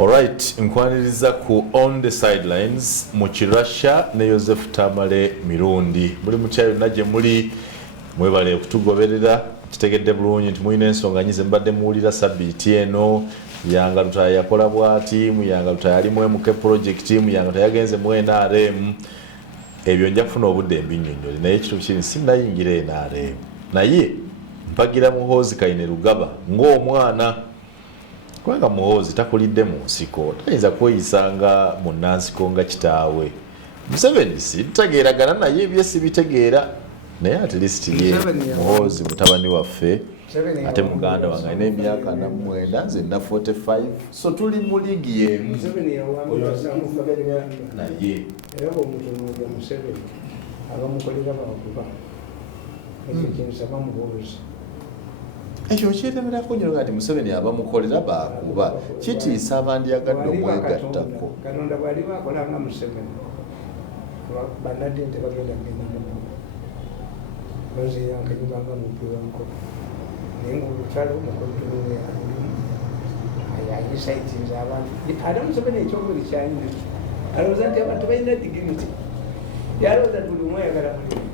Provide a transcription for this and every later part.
Alright, nkwaniriza ku On the Sidelines Muchirasha ne Joseph Tamale Mirundi. Muri mukyayo naje muri mwebale okutugoberera kitegedde bulungi nti muyina ensonga nyize mbadde muwulira sabbiiti eno Yanga Lutaya yakola bwati, Yanga Lutaya ali mu MK project, Yanga Lutaya yagenze mu NRM. Ebyo nja kufuna obudde mbinyonnyole naye ekiro kiri sinnayingira NRM. Naye mpagira Muhoozi Kayine Lugaba ng'omwana kubanga Muhoozi takulidde mu nsiko tayinza kweyisanga mu nnansiko nga kitaawe. Museveni sitageeragana naye ebyesi bitegeera naye at least ye Muhoozi mutabani waffe ate muganda wange alina emyaka 49 nze na 45 so tuli mu liigi yemu naye era bw'omutunuulira Museveni abamukolera baakuba ekyo kyensaba Muhoozi ekyo kyeremerako nnyo kati Museveni abamukolera baakuba kitiisa abandyagadde omwegattako Katonda bw'ali baakola nga Museveni bannadde nte bagenda kugenda mu bazeeyankanyuba nga mupiwa nkoko naye ngaolutalo mukotunuule ayisaitinza abantu ate Museveni ekyokuli kyayina alowooza nti abantu balina dignity yalowooza nti buli omu ayagala mulimu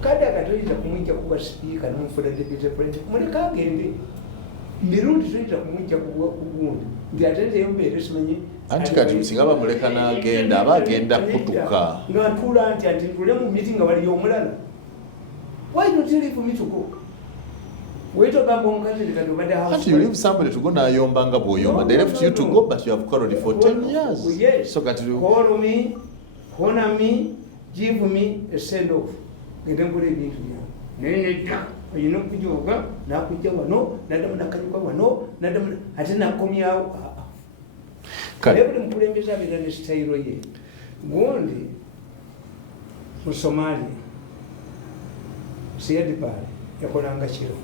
kade akatoyinza kumwijja kuba sipiika nomufuna deputy president muleka agende mirundi toyinza kumwijja kugundi nti ate nteyo mbeere simanyi anti kati singa bamuleka n'agenda aba agenda kutuka ng'atuula nti ntule mu miti nga waliyo omulala why don't you leave me to go wetogamba omukazi kati obadde Actually, you leave somebody to go n'ayomba nga bw'oyomba. They left you to go, but you have quarreled for 10 years. Yes. So kati call me, honor me, give me a send off. Ngende ngule ebintu byange. Nenejja olina okujoga n'akujja wano n'addamu n'akanyuka wano n'addamu ate n'akomyawo. Kale buli mukulembeze abeera ne sitayiro ye. Gundi mu Somalia Siyadi Pale yakolanga kiro.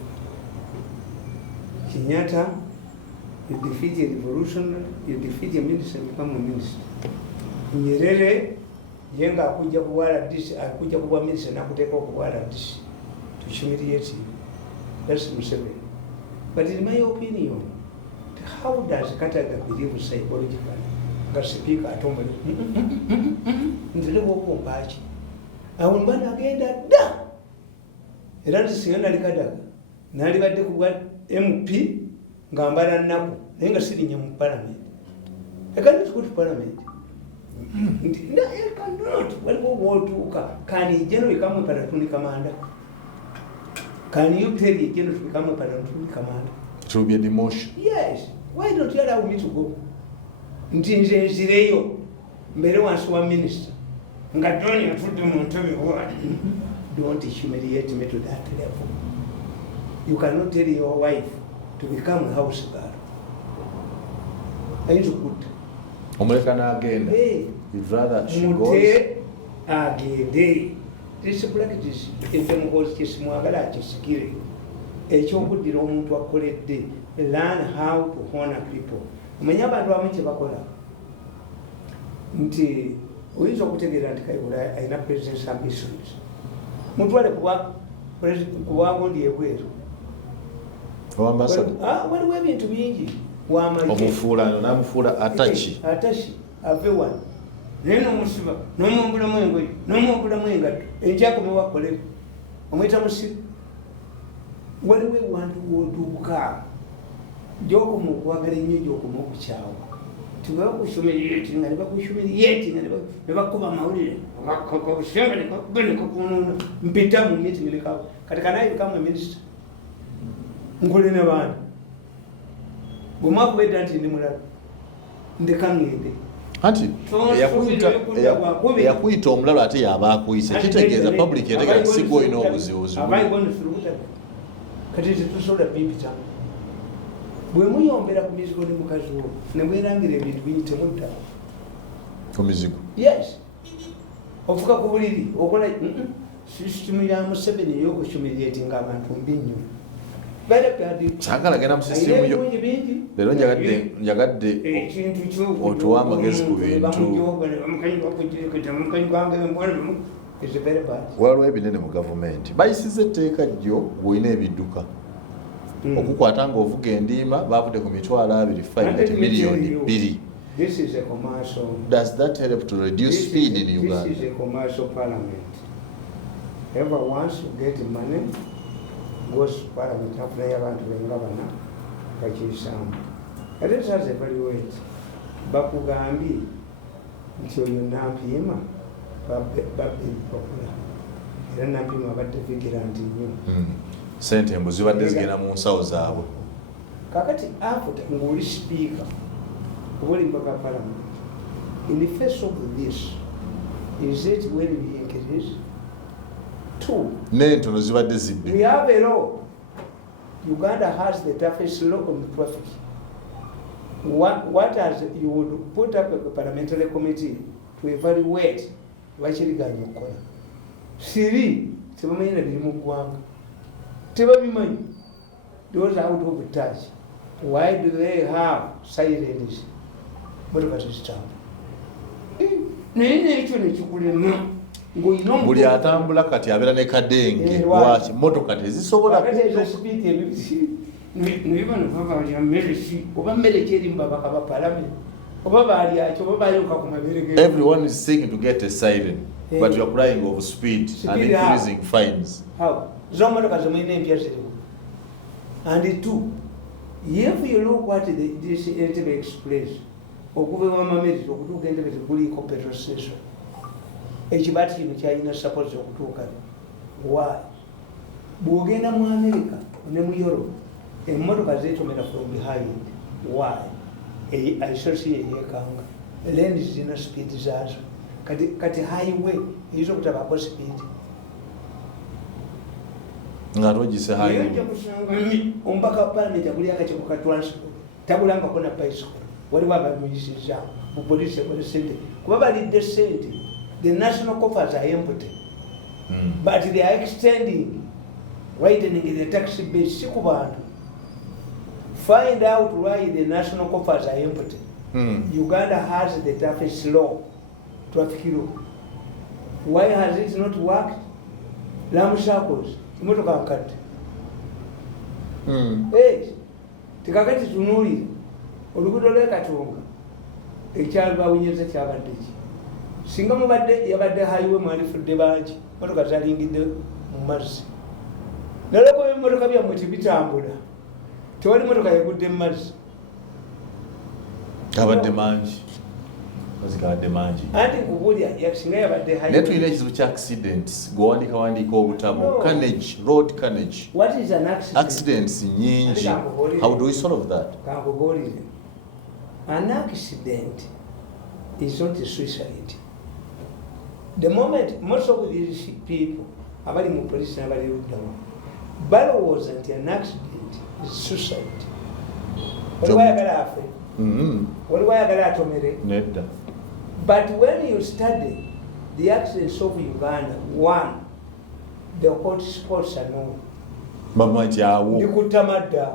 Kenyatta, you defeat a revolutionary, you defeat a minister, become a minister. Nyerere, yenga akuja kuwala this, akuja kuwa minister, nakuteka kuwala this, to humiliate him. That's Museveni. But in my opinion, how does Kataga believe psychologically? That speaker at home, in the level of Pachi. I will man again that, and that is the only Kataga. Nalibate kuwa MP ngambala nako nenga siri mu parliament. I can't go to parliament. No, I cannot. When we go to can you generally become a paratuni commander? Can you tell the general to become a paratuni commander? it will be a demotion. Yes. Why don't you allow me to go? Ntinje nzireyo mbere wansi wa minister. Ngadoni atudde mu ntebe wali. Don't humiliate me to that level. You cannot tell your wife to become a house girl. Ain't good. Omuleka n'agenda. You'd rather she goes. Agende. This practice ekyo Muhoozi kyesimwagala akisikire. Ekyokuddira omuntu akoledde. Learn how to honor people. Omanya abantu abamu kye bakola. Nti oyinza okutegeera nti Kayibula alina president's ambitions. Mutwale kuba gundi ebweru. Waliwo ebintu bingi omufuula n'amufuula atachi ave wano naye n'omusiba n'omumbulamu engoye n'omumbulamu engatto ekyakomewa kolere omwita musiru waliwo ewantu w'otuuka gy'okoma okwagala ennyo gy'okoma okukyawa tibakushumiriyeeti nga ne bakushumiriyeeti nga ne bakuba amawulire obusembe nekakunuuna mpita mu meeting lekawo kati kanayibikamu eminisita nkole n'abaana bwemwakubedda nti ndi mulala ndeka ngende anti eyakuyita omulala ate yaba akuyise kitegeeza public yategera nsigo olina obuzibuzibu kati tetusobola bimpitamu bwe muyombera ku mizigo ne mukazi wo ne mwerangira ebintu bingi temuddawo ku mizigo yes ofuka ku buliri okola sisitemu ya Museveni ey'okushumiriyetinga abantu mbi nnyo sagala genda mu sisitemu yo leero njagadde otuwa amagezi ku bintu waliwo ebinene mu gavumenti bayisiza etteeka jjo bw'olina ebidduka okukwata ng'ovuga endiima baavudde ku mitwalo 2 million 2. This is a commercial. Does that help to reduce speed in Uganda? This is a commercial parliament. Whoever wants to get money goes to parliament after abantu bengabana bakiisamu. Let us evaluate. Bakugambye nti oyo nampiima babbeepapula era nampiima abadde vigilant nnyo. Sente embu zibadde zigenda mu nsawo zaabwe. Kakati after ng'oli speaker Holy Baka Parliament. In the face of this, is it where we increase? 2. We have a law. Uganda has the toughest law on traffic. What as you would put up a parliamentary committee to evaluate what you got in your Siri, Tibamina Bimukwang. Tibamimani. Those out of touch. Why do they have silence? Buli atambula kati abeera ne kadenge lwaki motoka tezisobola everyone is seeking to get a siren but you are crying over speed and increasing fines. How? And 2, if you look what this NTB explains, okuva mamezi okutuuka entebe kuliko petrol station ekibati kino kyalina support okutuuka wa bwogenda mu America ne mu Europe emmotoka zeetomera from behind why aisosi yeyekanga lane zina speed zaazo kati highway eyiza okutabako speed nga togise highway ombaka parliament aguli akakiiko ka transport tabulangako na bicycle waliwo abamuyisiza mu police ekole sente kuba balidde sente. The national coffers are empty, but they are extending, widening the tax base. Si ku bantu. Find out why the national coffers are empty. Uganda has the toughest law, traffic law. Why has it not worked? Lam circles, imotoka nkati. Tikakati tunulira oluguudo lw'Ekatonga ekyalo bawunyeza kyabadde ki singa mubadde yabadde highway mwalifudde bangi motoka zalingidde mu mazzi naleko ebimotoka byammwe tebitambula tewali motoka yagudde mu mazzi gabadde mangi anti nkubulya singa yabadde highway naye tulina ekizibu kya accidents gwewandiika obutabo carnage, road carnage. What is an accident? Accidents nyingi. How do we solve that? An accident is not a suicide. The moment most of these people abali mu police n'abali luddawa balowooza nti an accident is suicide. Waliwo ayagala afe, waliwo ayagala atomere nedda. But when you study the accidents of Uganda, 1, the hotspots are known. Ndikutamada.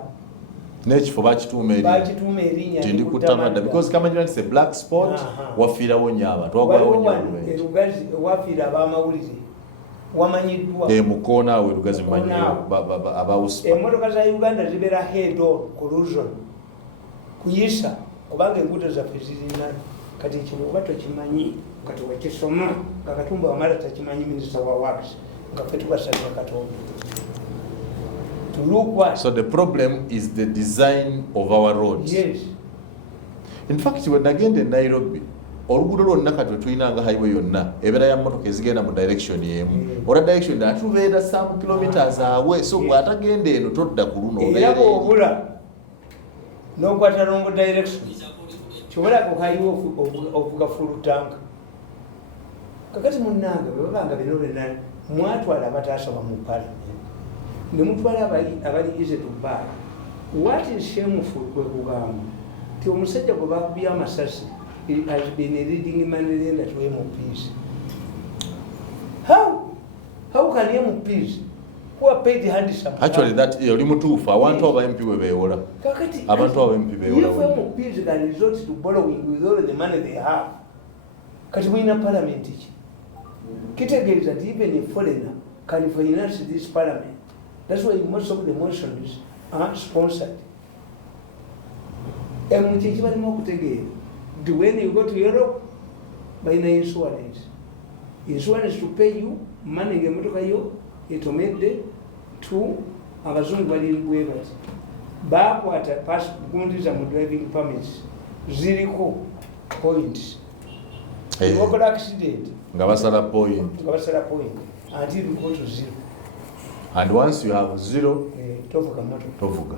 N'ekifo bakituuma erinnya ndikutamada because kamanyira nti a black spot wafiirawo nnyo abantu wagwawo nnyo erugazi wafiira ab'amawulire wamanyiddwa mukoona awo erugazi mumanyiwo abawusipa emmotoka za Uganda zibeera head on collusion kuyisa kubanga enguudo zaffe zirina kati kino oba tokimanyi kati wekisoma nga Katumba wamala takimanyi minisita wa works nga ffe tubasalira Katonda. To look what? So the problem is the design of our roads. Yes. In fact, when nagenda in Nairobi, oluguudo lwonna kati we tulinanga highway yonna ebeera ya mmotoka ezigenda mu direction y'emu. Ora direction atubeera some kilometers away, so bw'atagenda eno todda ku luno era bw'obula n'okwata wrong direction kyobola ku highway ovuga full tank. Kakati munnange bwe babanga bino byonna mwatwala abataasoma mu parliament ne mutwala abali easy to buy. What is shameful kwe kugamba ti omusajja gwe bakubye amasasi has been reading money that way more peace. How can you move peace? Who are paid handsome? Actually that oli mutuufu abantu aba MP we beewola. Abantu aba MP beewola. If we move peace can resort to borrowing with all the money they have. Kati mwina parliament iki. Kitegeeza that even a foreigner can finance this parliament. That's why most of the motions sponsored. When you go to Europe, buy insurance. Insurance to pay you money it made the two abazungu bali bwebati bakwata pass kundiza mu driving permits ziriko points local accident ngabasala point until you go to zero, and once you have zero tovuga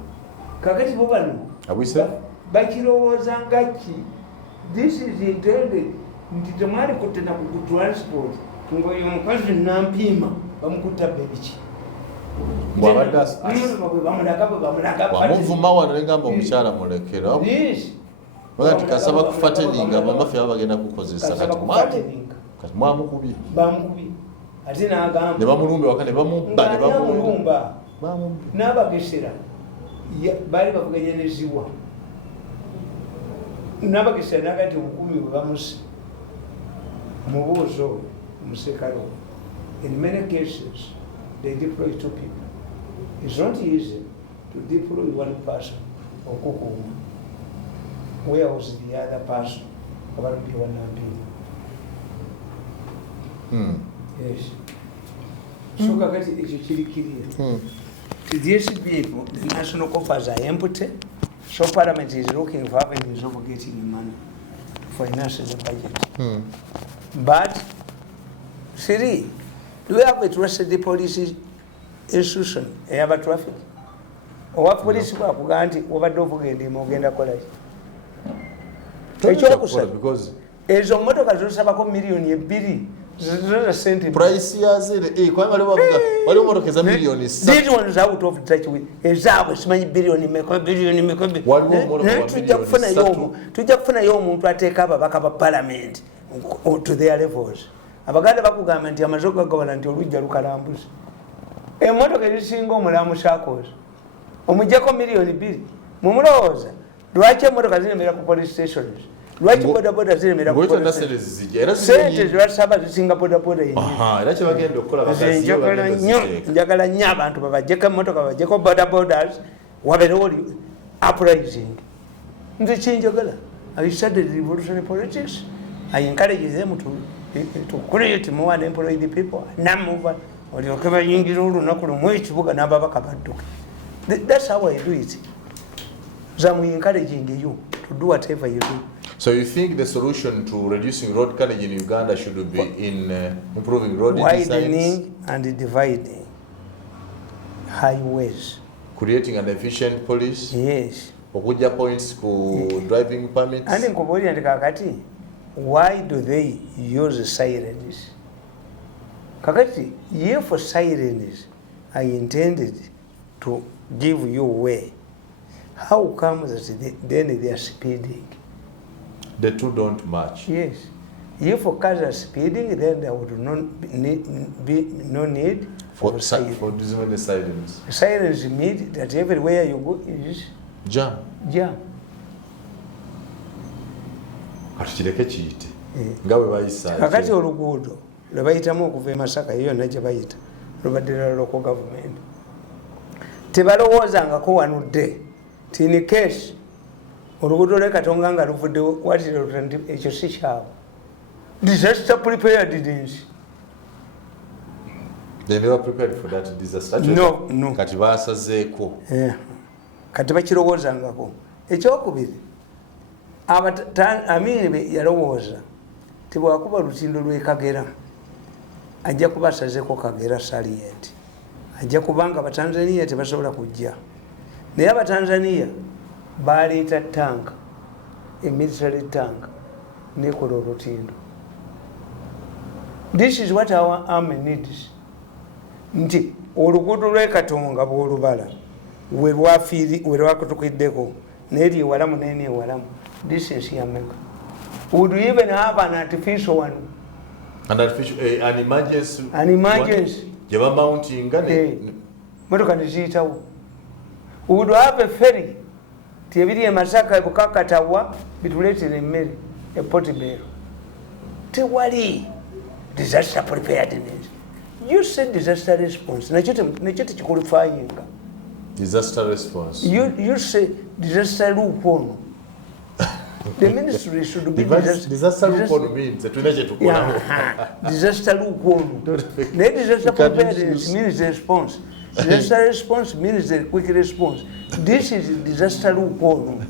kakati bobano abisa bakirowooza ngaki this is intended nti temwali kutena ku transport ngoyo omukazi nampima bamukutta bebiki wamuvuma wano negamba omukyala mulekera bagati kasaba kufateninga bamafya bagenda kukozesa kati mwamukubye ate n'agamba ne bamulumbe waka ne bamulumba n'abagesera baali bavuganya ne ziwa n'abagesera nagati omukumi bwe bamusi mubuuzo musekalo. In many cases they deploy two people. It's not easy to deploy one person or kukuma. Where was the other person? Yes. So kakati ekyo kiri clear. These people, the national coffers are empty, so Parliament is looking for avenues of getting money to finance the budget. But, Siri, do we have a trusted police institution? Do you have a traffic? Or what police work? Over because as a motor has also million price yazire kwanga wali motoka million these ones out of touch with ezabo simanyi billion mekobe tujja kufuna yo omuntu ateeka ababaka ba parliament to their levels. Abaganda bakugamba nti amazoga gawala nti olujja lukalambuzi emotoka ezisinga omulamusakozi omujjako million 2 mumulowooza lwaki emotoka zinemera ku police stations lwaki bodaboda zinemera ku sente zibasaba zisinga bodaboda njagala nnyo abantu babajjeko emotoka babajjeko bodabodas wabeerewo oli uprising nze kinjagala. I studied revolutionary politics. I encourage them to create more and employ the people. That's how I do it. So I'm encouraging you to do whatever you do. So you think the solution to reducing road carnage in Uganda should be in improving road widening and dividing highways, creating an efficient police? Yes. Okuja points ku driving permits? And in Kobori and Kakati, why do they use sirens? Kakati, here for sirens, I intended to give you way. How come that then they are speeding? The two don't match. Yes. If cars are speeding, then there would be no need for using the sirens. Sirens mean that everywhere you go is jam. Kachireke chiyite. Ngawe bayisa. Kakati oluguudo lwe bayitamu okuva e Masaka iyo naje bayita. Lubadde local government. Tebalowoozangako wanudde. Tini case oluguudo lwe Katonga nga luvudde watiro ekyo si kyawo. Disaster preparedness. They never prepared for that disaster. No. Kati basazeeko. Yeah. Kati bakirowoozangako. Ekyokubiri Amini yalowooza tibwakuba lutindo lw'e Kagera ajja kuba asazeeko Kagera salient, ajja kubanga Abatanzania tebasobola kujja, naye Abatanzania baleeta tanka, military tank nekola olutindo. This is what our army needs. Nti oluguudo lw'e Katonga bw'olubala we lwakutukiddeko n'eri ewalamu n'eni ewalamu. This is Yameka. Would we even have an artificial one? An emergency? An emergency. Jeba mounting Motoka niziyitawo. We would have a ferry. Tebiri e Masaka e Bukakatawa bituleetera emmere e Portobello. Tewali disaster preparedness. You said disaster response. Nakyo tekikulifayinga. Disaster response. You say disaster lukono. The ministry should be disaster lukono means disaster lukono. Disaster preparedness means response. Disaster response means the quick response. This is disaster lukono.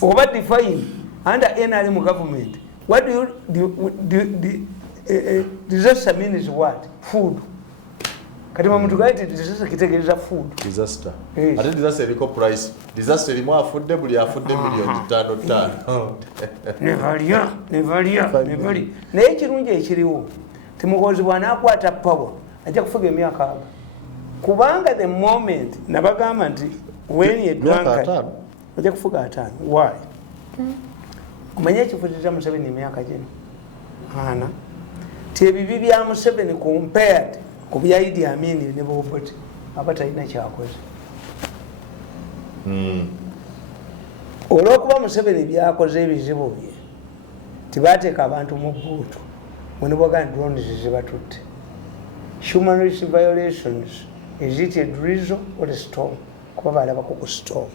Over defined under NRM government. What do disaster means what? Food. Katima mtu gaiti disaster kitegereza food. Disaster. Ate disaster liko price. Disaster limu afudde buli afudde milioni 5. Nevalia. Naye ekirungi ekiriwo timukozi bw'anaakwata power ajja kufuga emyaka aba. Kubanga the moment nabagamba nti when you drunkard ajja kufuga 5. Why? Kumanya ekifuzisa Museveni emyaka gino ana tebibi bya Museveni compared ku bya Idi Amin ne Bobote abatalina kyakoze. Olw'okuba Museveni byakoze ebizibu bye tibateeka abantu mu bbuutu bwenibwaga drones zibatutte. Human rights violations, is it a drizzle or a storm? Kuba balabako ku storm.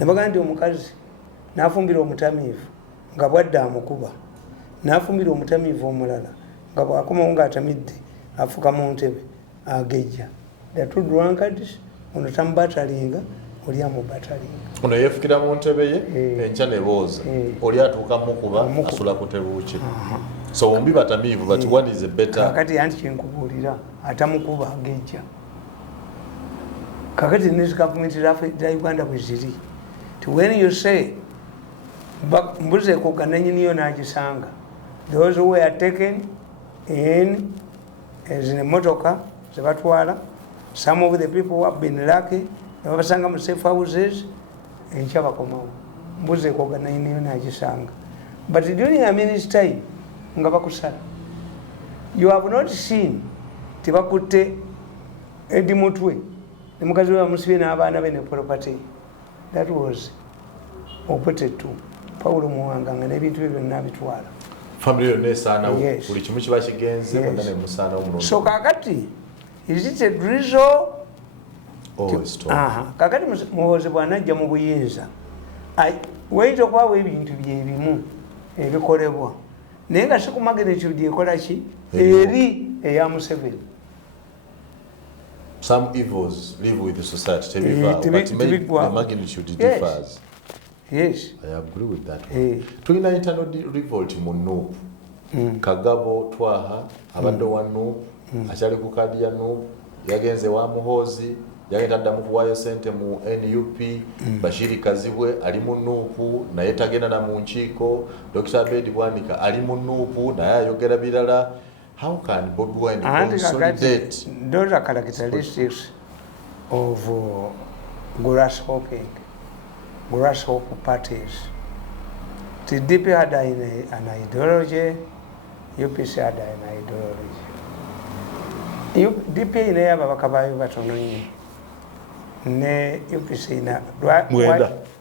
Nebaga nti omukazi n'afumbira omutamiivu nga bwadde amukuba, n'afumbira omutamiivu omulala nga bw'akomawo ng'atamidde afuka mu ntebe agejja. The two drunkards ono tamubatalinga oli amubatalinga. Ono yeefukira mu ntebe ye enkya ne booza oli atuuka mukuba asula ku tebuuki. So bombi batamiivu but one is a better. Kakati yanti kyenkubuulira atamukuba agejja. Kakati nezi gavumenti za Uganda bwe ziri. When you say mbuze kugana nyiniyo n'agisanga, those who were taken in as in a motoka zebatwala, some of the people who have been lucky babasanga mu safe houses enkya bakomawo. Mbuze kugana nyiniyo n'agisanga. But during a minute's time nga bakusala, you have not seen tibakutte Edi Mutwe ne mukazi we bamusibye n'abaana be ne property. That was opposite to Paulo Muwanga nga n'ebintu bye byonna bitwala. Family yonna esaanawo buli kimu kiba kigenze bonna ne musaanawo mulondo. So kakati is it a drizzle? Kakati muwoze bw'anajja mu buyinza wayinza okwawo ebintu bye bimu ebikolebwa naye nga si ku magnitude ekola ki eri eya Museveni. Some evils live with the society, but the magnitude differs. Yes. I agree with that. Tulina internal revolt mu NUP. Kagabo Twaha, abadde wa NUP, akyali ku kadi ya NUP, yagenze wa Muhoozi, yagenda addamu kuwaayo ssente mu NUP, Bashiri Kazibwe ali mu NUP, naye tagenda na mu nkiiko, Dr. Abedi Bwanika ali mu NUP, naye ayogera birala. How can Bobi Wine consolidate? Those are characteristics of grasshopper parties. The DP had an ideology, UPC had an ideology. DP in there, Babakabayu Batonoyi, ne UPC na.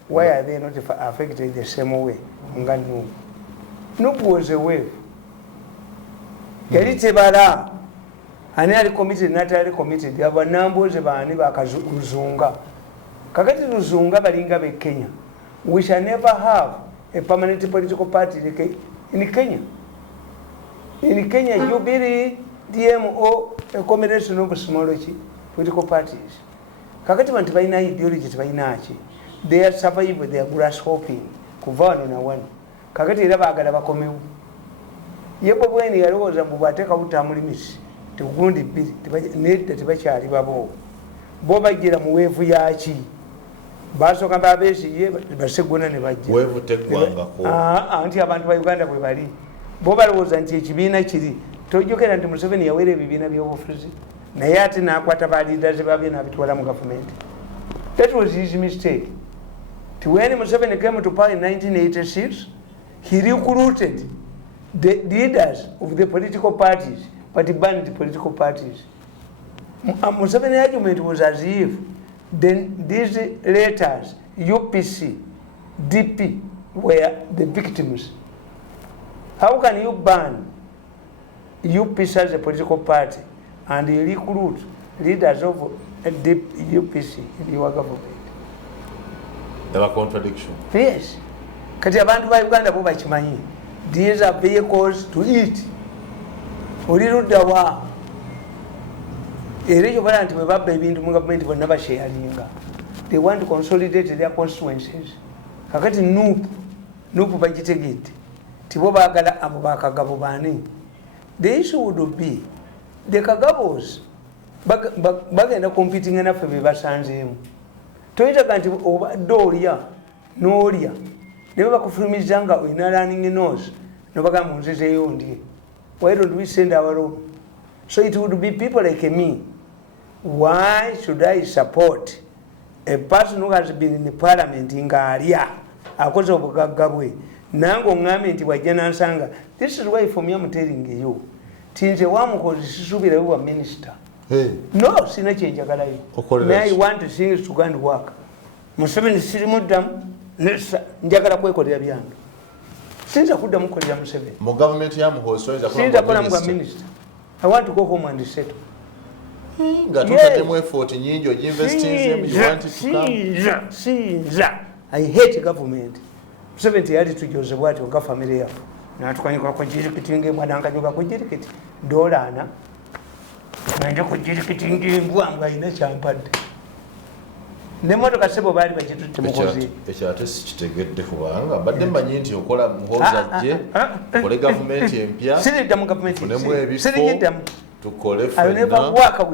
Why are they not affected the same way? NUP was a wave. Yali tebala ani ali committed natali committed aba namboze baani bakazunga kakati luzunga balinga be Kenya. We shall never have a permanent political party in Kenya. In Kenya, Jubilee, DMO, a combination of small political parties. Kakati bantu balina ideology tebalina ki. They are survived, they are grasshopping. Kuvana na wani. Kakati era baagala bakomewo. Yebo bweni yalowooza mbu bw'ateeka butamulimisi tegundi bbiri nedda tebakyali babo bo bajjira mu weevu yaki basooka babeesiye basegona ne bajja nti abantu ba Uganda bwe bali bo balowooza nti ekibiina kiri tojjukira nti Museveni yaweera ebibiina by'obufuzi naye ate n'akwata baliidazi babye n'abitwala mu gavumenti. That was his mistake. When Museveni came to power in 1986, he recruited the leaders of the political parties, but he banned the political parties. Museveni's argument was as if then these letters, UPC, DP, were the victims. How can you ban UPC as a political party and you recruit leaders of deep UPC in your government. There were contradiction. Yes. Kati abantu ba Uganda bo bakimanyi. These are vehicles to eat. Oliruddawa. Era ekyo bala nti bwe babba ebintu mu gavumenti bonna basharinga. They want to consolidate their constituencies. Kakati NUP bagitegedde. Tibo baagala abo bakagabo baani. The issue would be the kagabos bagenda competing naffe be basanzeemu. Toyinza kanti obadde olya n'olya ne bakufulumiza nga olina running nose ne bagamba munzezeeyo ndye. Why don't we send our own? So it would be people like me. Why should I support a person who has been in the parliament ng'alya akoze obugagga bwe nange oŋŋambye nti wajja nansanga? This is why for me I'm telling you tinze wamukozi sisuubirayo wa minister. No, sina kyenjagalayo. May I want things to go and work. Museveni sirimuddamu njagala kwekolera byange. Sinza kuddamu kukolera Museveni. Mu government ya Muhoozi sinza kola mu minister. I want to go home and settle. Nga tutaddemu effort nyingi oginvestinzemu, you want it to come. Sinza. I hate government. Museveni teyali tujozebwa ati oga family yaffe. Natukanyuka ku jirikiti ng'embwa nankanyuka ku jirikiti. $4 nanje ku jirikiti ng'embwa ng'ayina kyampadde. N'emmotoka ssebo baali bagitutte mukozi. Ekyo ate sikitegedde kubanga mbadde mmanyi nti okola Muhoozi ajje okole gavumenti empya. Siriddamu gavumenti. Funemu ebifo. Sirigiddamu. Tukole I will never ffenna. work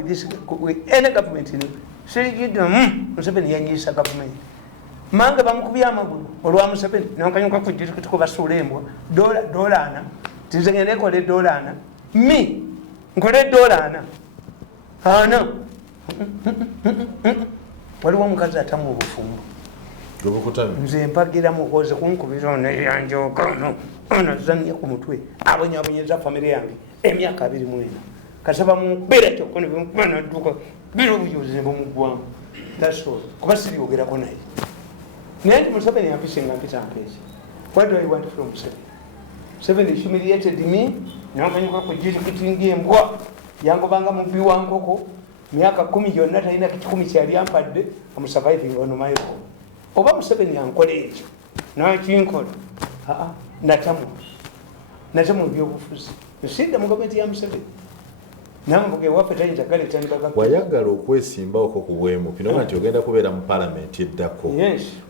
with any government. Sirigiddamu. Museveni yanyiisa gavumenti. Mange bamukubye amagulu olwa Museveni nankanyuka ku jirikiti ko basuula embwa. $4 tinze ngende ekole $4 mi nkole $4 ana waliwo omukazi atamu obufumbo nze mpagira mukoze kunkubira ono eyanjoka ono zannye ku mutwe abonyabonyeza famire yange emyaka 24 kasaba mubera kyokko ne bamukwana dduka biro obujuzi ne bamugwamu. That's all. Kuba siryogerako naye. Naye nti Museveni yampise nga mpita mpezi. What do I want from Museveni? Museveni humiliated me, nankanyuka ku jirikiti ng'embwa yangobanga mubbi wa nkoko myaka 10 yonna talina kikumi kyali ampadde surviving on my own. Oba Museveni yankola ekyo nakinkola natamu byobufuzi nsidda mu gavumenti ya Museveni nambuge waffe tayinza galetandika wayagala okwesimbawo ku bwemu pino nti ogenda kubeera mu parliament eddako,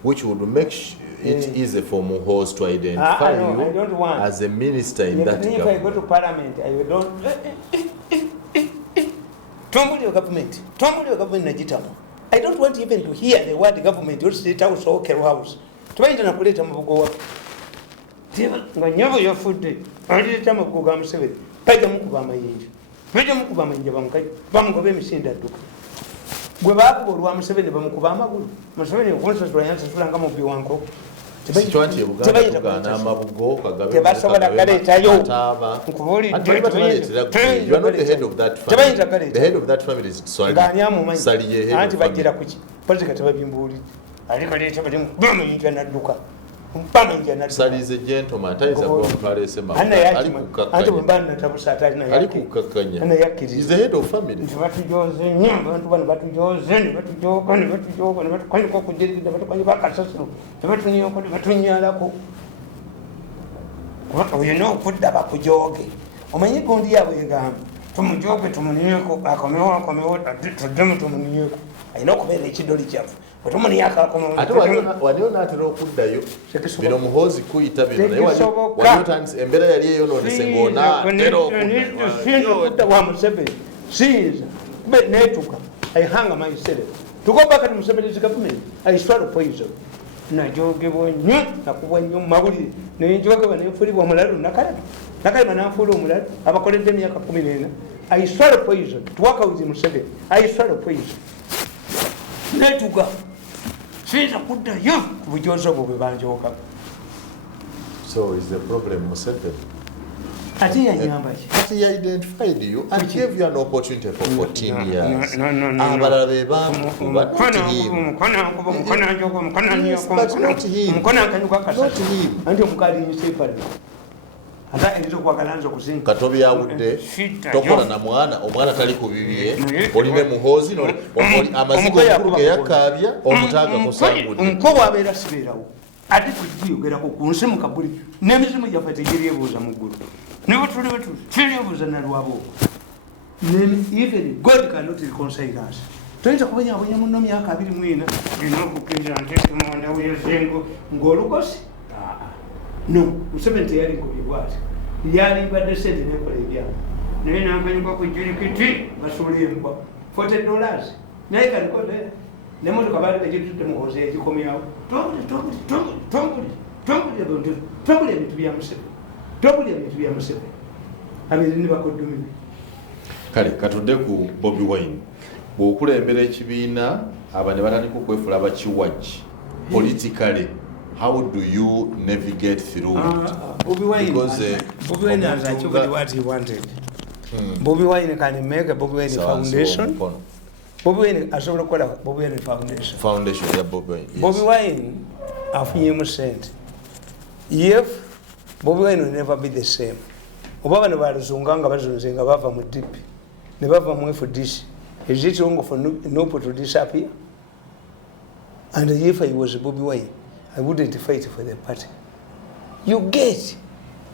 which would make it easy for Muhoozi to identify you as a minister in that government. If I go to parliament, I will don't Tumbuli government najitamu. I don't want even to hear the word government or state house or care house. Twainda na kuleta mabugo wapi. Tiba nganyabo yafudde. Aleta mabugo ga Museveni. Pajja mukuba amayinja. Pajja mukuba amayinja bamugoba emisinde adduka. Gwe bakuba olwa Museveni bamukuba amagulu. Museveni okunsa tulayansa mubbi wanko. Sichwanti Uganda tugana amabugo kagabe. Tebasobola galetayo. You are not the head of that family. The head of that family is Saliye. Anti bajira kuki. Politika tebabimbuli. Aliko leta bali bamayinja nadduka. Sali is a gentleman. Taiza kwa sema. Anti mbana tabusa atali na yake. Alikukakanya. Ana yake. He's the head of family. Batujoze nyamba bantu bana batujoze batukwani kwa kujirikida batukwani bakasasiro. Batunyalako. You know kudda bakujoge. Omanyi gundi yawe ngamba. Tumujoge tumuniyeko akomewo tudemu tumuniyeko. Ayina okubeera ekidoli kyafu. Otumuni yakakomewo. Ate waliona atera okuddayo. Bino Muhoozi kuyita bino naye waliotandise embeera yali eyonoonese ng'ona atera okudda wa Museveni. Sinza kube neetuka. I hang myself. To go back to Museveni's government, I swallow poison. Najogebwa nnyo nakubwa nnyo mu mawulire naye njogebwa nenfulibwa omulalu nakalema nanfuula omulalu abakoledde emyaka 14. I swallow poison to work with Museveni. I swallow poison. Netuga sinza kuddayo ku bujozi obwo bwe banjooga. So is the problem Museveni? Ate yanyamba ki? Ate he identified you and gave you an opportunity for 14 years. No. Abalala be bamukuba, not him. Yes, but not him. Not him. Anti omukali nsepadde. ata endito kwagalanza okuzinga katobi yawudde tokola na omwana tali ku bibye oline muhozi amazigo ge yakabya omutaaga kusangudde omuko bwabeera sibeerawo ate tugiyogerako ku nsi mu kabuli n'emizimu gyaffe tegiryebuuza mu ggulu ne bwe tuli kiryebuuza nalwabo even God cannot reconcile us toyinza kubonyabonya muno myaka 24 olina okukkiriza nti munda weyozengo ng'olukosi no Museveni teyali nkubibwati yali badde sente nekola ebyama naye nankanyuka ku jirikiti basuula enkwa $40 naye kanikola nemotoka baali bagitudde muhozi egikomyawo tobuli ebintu bya Museveni abiri ne bakoddumibi kale katudde ku Bobi Wine bw'okulembera ekibiina abane batandika okwefuula abakiwagi politically. How do you navigate through it? Bobi Wine has achieved what he wanted. Bobi Wine can make a Bobi Wine Foundation. Bobi Wine has also called a Bobi Wine Foundation. Foundation, yeah, Bobi Wine. Yes. Bobi Wine, after him said, if Bobi Wine will never be the same. Obaba never zunganga bazunzenga bava mu DP. Never from for this. Is it wrong for NUP to disappear? And if I was Bobi Wine, I wouldn't fight for the party. You get.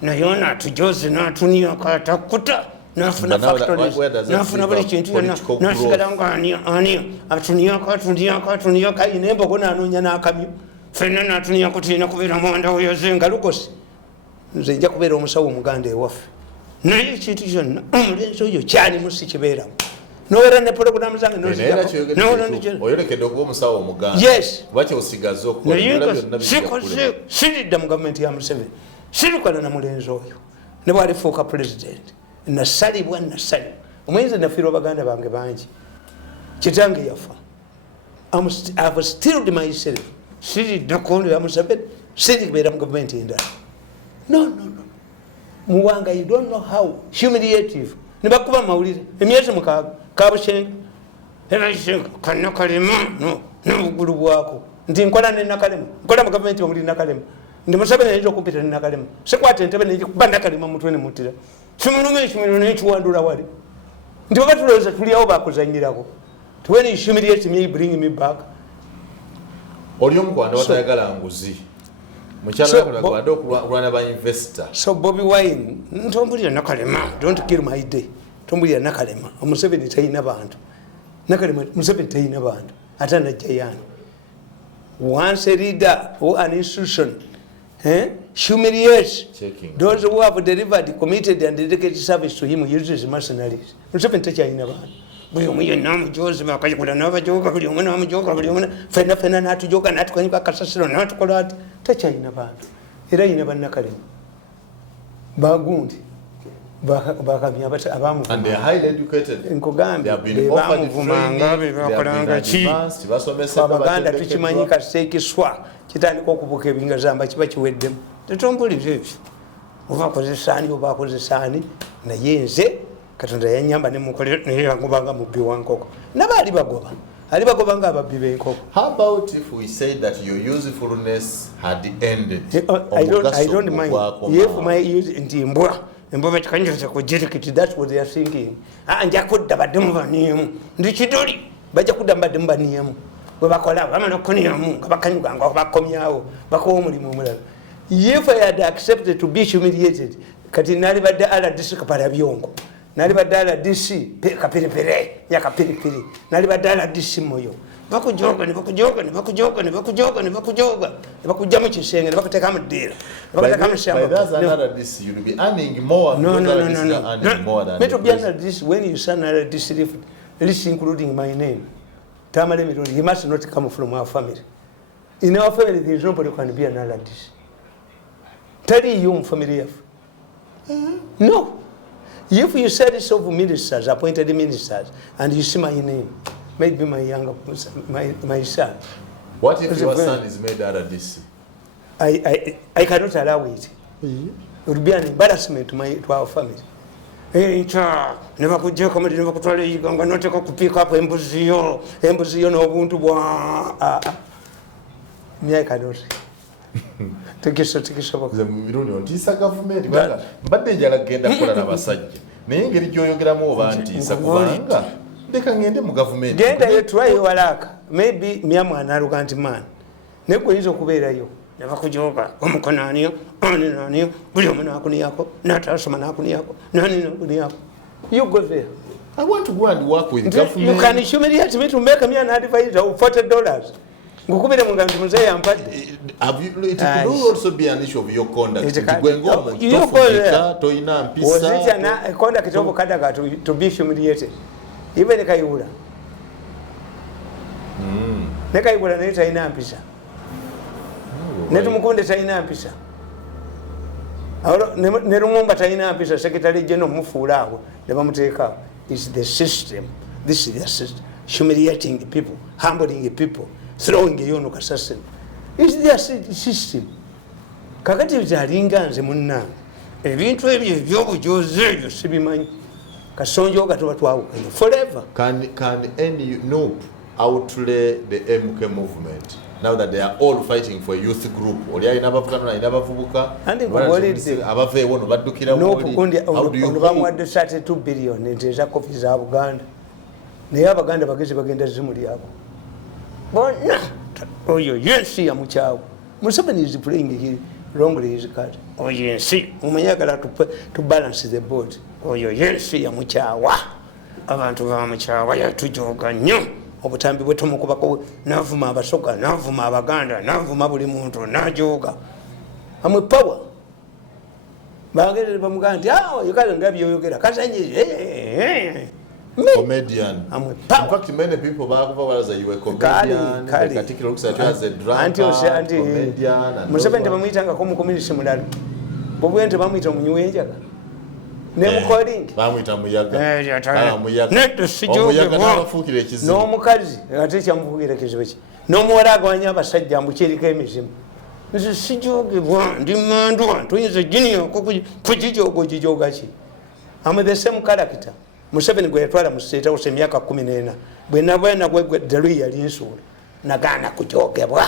Nayona to Jose na tunia kata kuta nafuna factories nafuna bali chintu na sigadanga ani atunia ka inembo kona anunya na akamyo fena na tunia kutina kubira mwanda oyozenga lukosi nze nja kubera omusawo muganda ewaffe naye ekintu kyonna omulenzi oyo kyali musi kibeeramu noera ne program zange oyolekedde okuba omusawo omuganda lwaki osigaza okusiridda mu gavumenti ya Museveni sirikola na mulenzi oyo ne bwalifuuka president nasalibwa omwezi nafiirwa baganda bange bangi kitange yafa I've stilled myself siridda kondo ya Museveni siribeera mu gavumenti endala no muwanga you don't know how humiliative ne bakuba mawulire emyezi mukaaga kabushenga era kana kalema n'obugulu bwako nti nkola ne nakalema nkola mu gavumenti omuli nakalema ndi Museveni ayinza okumpita ne nakalema sikwata entebe negikuba nakalema mutwe ne mutira kimulume ekimiro nekiwandula wali nti baba tulowooza tuliawo bakuzanyirako when you humiliate me bring me back oli omukwanda watayagala nguzi mukyala okulwana ba investor. So Bobi Wine ntombulira nakalema don't kill my day tombulira nakalema Museveni tayina bantu nakalema Museveni tayina bantu ate najjayani once a leader or an institution humiliates those who have delivered committed and dedicated service to him uses mercenaries. Museveni takyayina bantu buli omu yenna amujozi bakayikola n'abajoga buli omu n'amujoga buli omu fena n'atujoga n'atukanyuka akasasiro n'atukola ati takyayina bantu era yina bannakalema bagundi bakamya nkugambye bebamuvumanga bebakolanga ki abaganda tukimanyi kaseekiswa kitandika okubuka ebingazamba kiba kiweddemu tetumbulira ebyo oba akozesaani oba akozesaani naye nze Katonda yanyamba nemukolera naye yangobanga mubbi wa nkoko naba ali bagoba nga ababbi b'enkoko. How about if we say that your usefulness had ended? I don't mind if my use nti mbwa bakikanyiza ku jirikiti. That's what they are thinking. Nja kudda badde mubaniemu ndi kidoli bajja kudda mbadde mubaniemu bwe bakola bamala okuniemu nga bakanyuganga bakomyawo bakowa omulimu omulala. If I had accepted to be humiliated kati nali badde RDC kapala byongo nali badala DC kapiripire ya kapiripiri nali badala DC moyo bakujoga ne bakujja mu kisenge ne bakuteka mu dira bakuteka mu shamba. By that's another DC you will be earning more. No. More than Better be another DC when you sign another DC list including my name. Tamale Miruri, he must not come from our family. In our family there is nobody who can be another DC. Tell you family. No. If you said it's of ministers, appointed ministers, and you see my name, maybe my younger, my son. What if your son is made out of this? I cannot allow it. It would be an embarrassment to our family. Never could joke on it, never could tell you, I'm not to pick up Embusio no Ubuntu. Me, I cannot. tekisoboka nze mu mirundi ontiisa gavumenti kubanga mbadde njala kugenda kukola n'abasajja naye engeri gy'oyogeramu oba ntiisa kubanga ndeka ngende mu gavumenti gendayo tulayo walaaka maybe myamu analuga nti maani naye gwe oyinza okubeerayo nebakujoga omukono aniyo oninianiyo buli omu nakuniyako natasoma nakuniyako nani nakuniyako you go there. I want to go and work with government. You can humiliate me to make me an advisor of $40. Ngukubire munganzi muzee yampadde. It could also be an issue of your conduct. Toina mpisa. Was it a conduct of Kadaga to be humiliated? Even a Kayura. Nekayura neta ina mpisa. Netumukunde taina mpisa. Nerumumba taina mpisa Secretary General Mufulawo nebamuteka. It's the system. This is the system. Humiliating people, humbling people, throwing a yono assassin. It's the system. Kakati vitalinga nze munna. Ebintu ebyo by'obujoze sibimanyi. Kasonjo katoba twawukanye forever. Can any NUP outlay the MK movement now that they are all fighting for a youth group? Oli ayina abavugana ayina abavubuka. Andi ngolide abaveewo no baddukira mu oli. How do you bamwadde 32 billion enteza kofi za Buganda. Naye abaganda bagezi bagenda zimuli yako. Bona oyo yensi ya mukyawo. Museveni is playing here wrongly his card. Oyo yensi umanyagala to balance the board. Oyo yensi ya mukyawa. Abantu ba mukyawa yatujoga nnyo. Obutambi bwe tumukubako navuma abasoka navuma abaganda navuma buli muntu najoga amwe power bagere bamuganda nti yokale ngabyo yogera kazanye comedian amwe power. In fact many people bakuva you were comedian particularly looks at you as a drunk comedian and Museveni bamuyitanga ko mu community mulalo bobwente bamuyita munywenjaga nemukoling bamwita muyaga neto sijoge n'abafuukira ekizibu n'omukazi ate kyamufuukira ekizibu ki n'omuwala agwanya abasajja mbukiriko emizimu nze sijogebwa ndi mandwa tuyinza jiniyako kukijogo kijoga ki am the same character. Museveni gwe yatwala mu State House emyaka 14 bwe nabwena gwe Delhi yali nsuula nagaana kujogebwa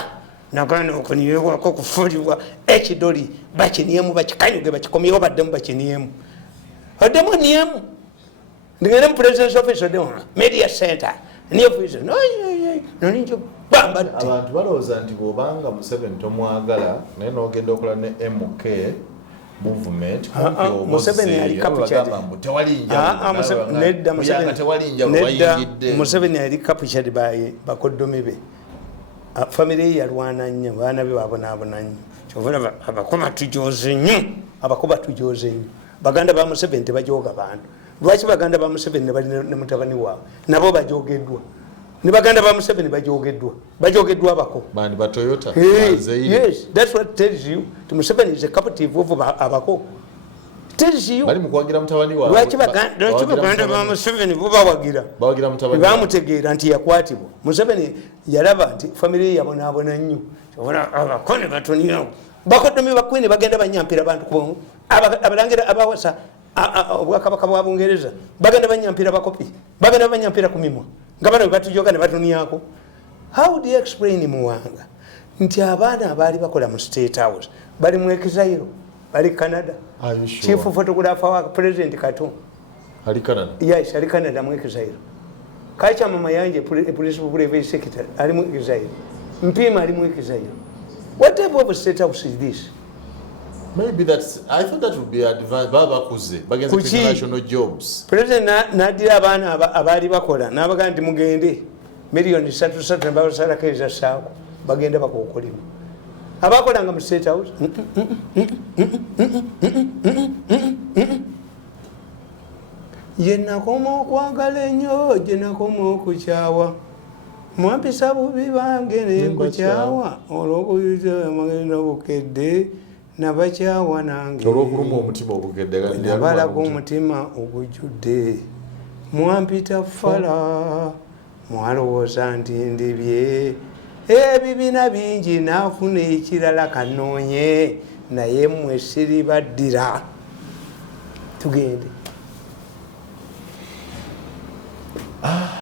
nagaana okuniyebwako kufulibwa ekidoli bakiniyemu bakikanyuge bakikomyewo baddemu bakiniyemu Ademo niemu. Ndingene president's office odemo media center. Ni office. No ninjo bamba. Abantu balowooza nti bw'obanga Museveni tomwagala naye n'ogenda okola ne MK movement Museveni ali captured. Museveni ali captured by bakoddomi be. Family yalwana nnyo baana be babonaabona nnyo. Kyovula abakoba tujoze nnyo. Abakoba tujoze nnyo. Baganda ba Museveni tebajoga bantu. Lwaki baganda ba Museveni ne mutabani waabwe nabo bajogeddwa. Ne baganda ba Museveni bajogeddwa abako. Bandi ba Toyota. Yes, that's what tells you. Museveni is a captive of abako. Tells you. Bali mukwagira mutabani waabwe. Lwaki baganda ba Museveni bawagira. Bawagira mutabani. Bamutegeera nti yakwatibwa. Museveni yalaba nti family yabonaabona nnyo. Obona abakone batoniyo. Bakoddomi bakwine bagenda banyampira abantu kubongo. Abalangira abawasa obwakabaka bwa Bungereza bagenda banyampira bakopi bagenda banyampira kumimwa ngabana batujoga ne batuniyako. How do you explain muwanga nti abaana abali bakola mu State House bali mu exile bali Canada? Are you sure? Chief photographer wa President Kato ali Canada. Yes, ali Canada mu exile. Kacha mama yanje police private secretary ali mu exile. Mpima ali mu exile. What type of State House is this? Maybe that's. I thought that would be advanced. Baba kuze against international jobs. President nadira abana abali bakola nabaga nti mugende million 3 mbawasala keza saako bagenda bakokolima abakola nga mu State House. Yena komo kwagala nnyo jena komo kukyawa mwampisa bubi bange ne kukyawa olw'okuyita amagenda bukedde nabakyawa nange olw'okuluma omutima ogugedde nabalaga omutima ogujjudde mwampita fala mwalowooza nti ndibye ebibiina bingi naafuna ekirala kanoonye naye mmwe siribaddira tugende.